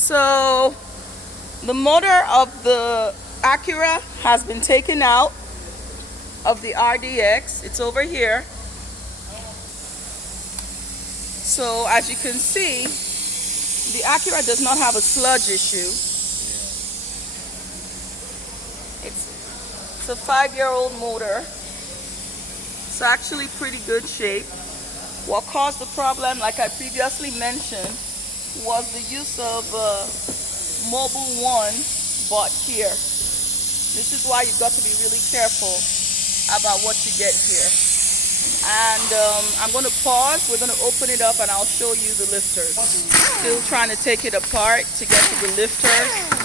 So the motor of the Acura has been taken out of the RDX. It's over here. So as you can see, the Acura does not have a sludge issue. It's a 5-year-old motor. It's actually pretty good shape. What caused the problem, like I previously mentioned, was the use of Mobile 1 bought here. This is why you've got to be really careful about what you get here. And I'm going to pause. We're going to open it up and I'll show you the lifters. Still trying to take it apart to get to the lifters.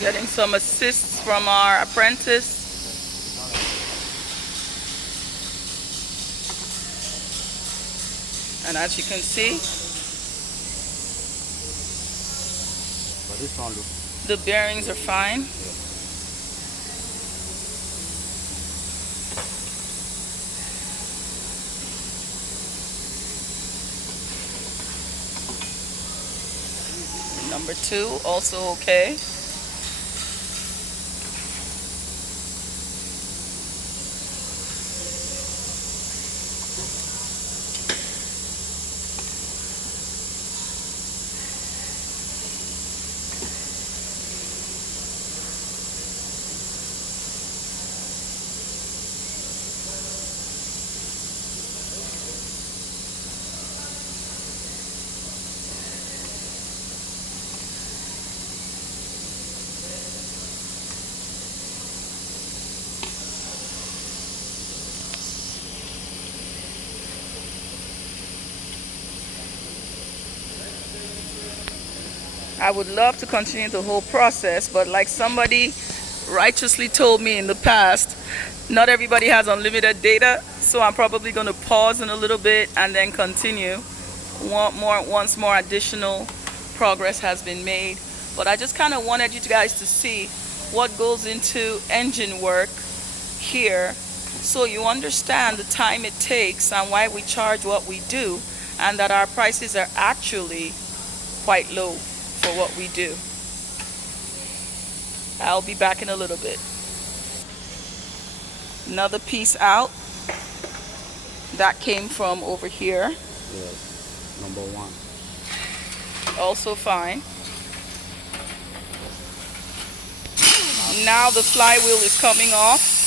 Getting some assists from our apprentice. And as you can see, the bearings are fine. Number 2, also okay. I would love to continue the whole process, but like somebody righteously told me in the past, not everybody has unlimited data, so I'm probably going to pause in a little bit and then continue once more additional progress has been made. But I just kind of wanted you guys to see what goes into engine work here, so you understand the time it takes and why we charge what we do, and that our prices are actually quite low for what we do. I'll be back in a little bit. Another piece out that came from over here. Yes, number 1. Also fine. Now the flywheel is coming off.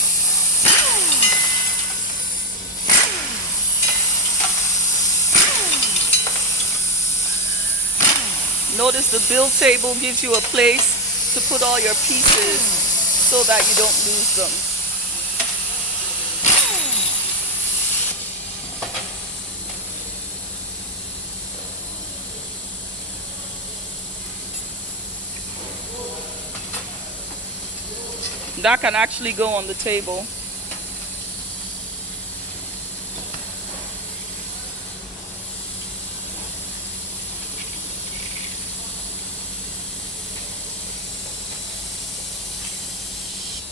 Notice the build table gives you a place to put all your pieces so that you don't lose them. That can actually go on the table.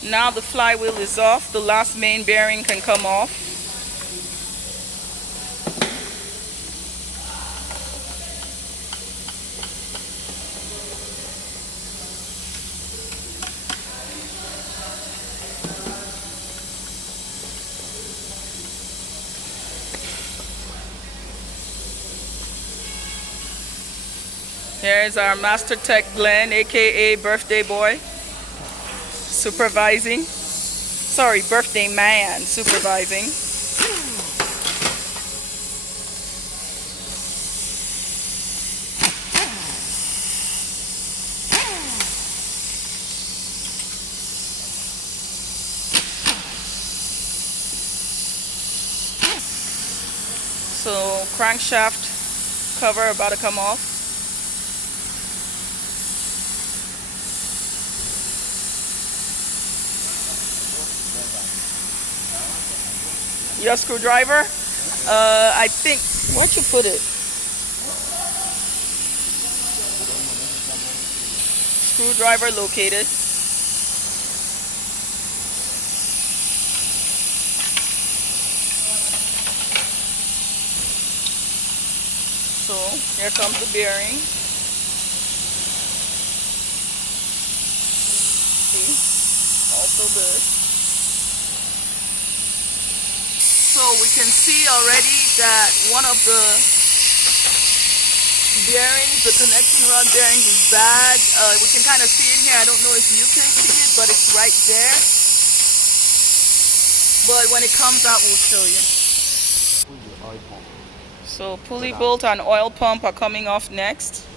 Now the flywheel is off, the last main bearing can come off. Here's our Master Tech Glenn, aka Birthday Boy, supervising. Sorry, Birthday Man supervising. So crankshaft cover about to come off. Your screwdriver? I think, where'd you put it? Screwdriver located. So here comes the bearing. See, also good. So we can see already that one of the bearings, the connecting rod bearings, is bad. We can kind of see it here. I don't know if you can see it, but it's right there. But when it comes out, we'll show you. So pulley bolt and oil pump are coming off next.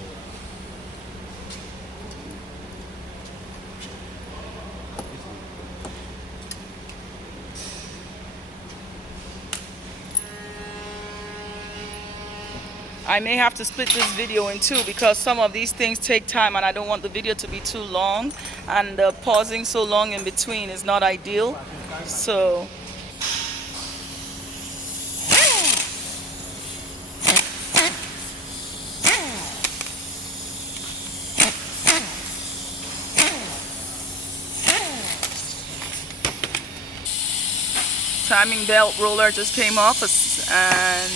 I may have to split this video in two because some of these things take time and I don't want the video to be too long, and pausing so long in between is not ideal. So timing belt roller just came off, and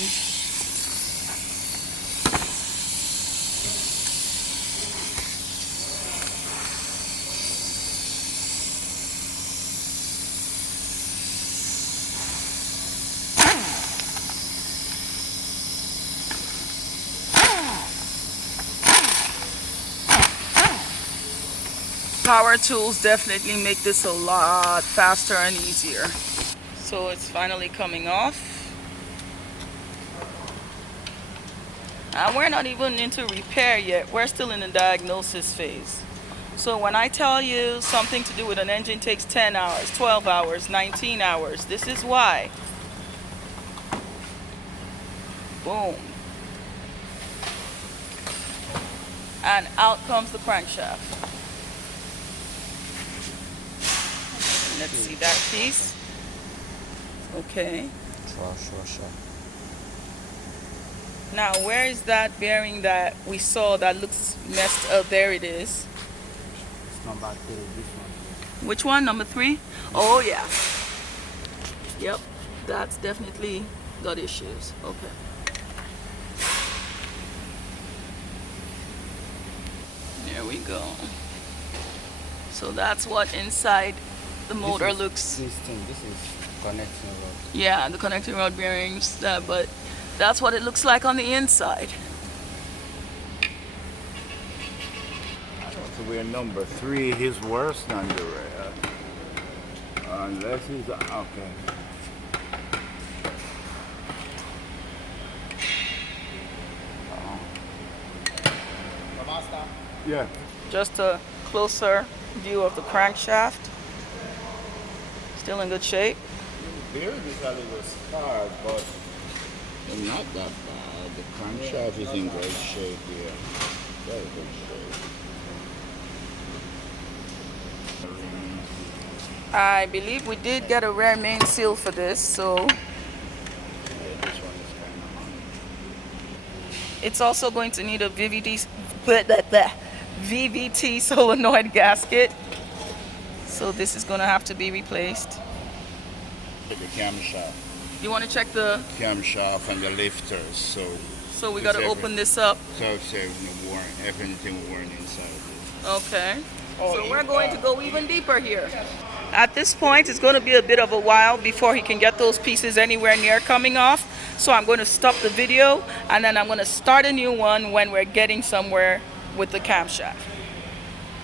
power tools definitely make this a lot faster and easier. So it's finally coming off. And we're not even into repair yet. We're still in the diagnosis phase. So when I tell you something to do with an engine takes 10 hours, 12 hours, 19 hours, this is why. Boom. And out comes the crankshaft. Let's see that piece. Okay. Sure. Now, where is that bearing that we saw that looks messed up? There it is. It's number 3, this one. Which one? Number 3? Oh, yeah. Yep. That's definitely got issues. Okay. There we go. So that's what inside the motor looks. This is connecting rod. Yeah, the connecting rod bearings, but that's what it looks like on the inside. So we're number 3. He's worse than the rest. Unless he's okay. Yeah. Just a closer view of the crankshaft. Still in good shape. Beard is a little scarred, but not that bad. The crankshaft is in great shape here. Very good shape. I believe we did get a rare main seal for this, so Yeah, this one is kind of hard. it's also going to need a VVT solenoid gasket. So this is going to have to be replaced. The camshaft. You want to check the... Camshaft and the lifters. So we got to open this up. So it's everything worn inside. Okay. So we're going to go even deeper here. At this point, it's going to be a bit of a while before he can get those pieces anywhere near coming off. So I'm going to stop the video and then I'm going to start a new one when we're getting somewhere with the camshaft.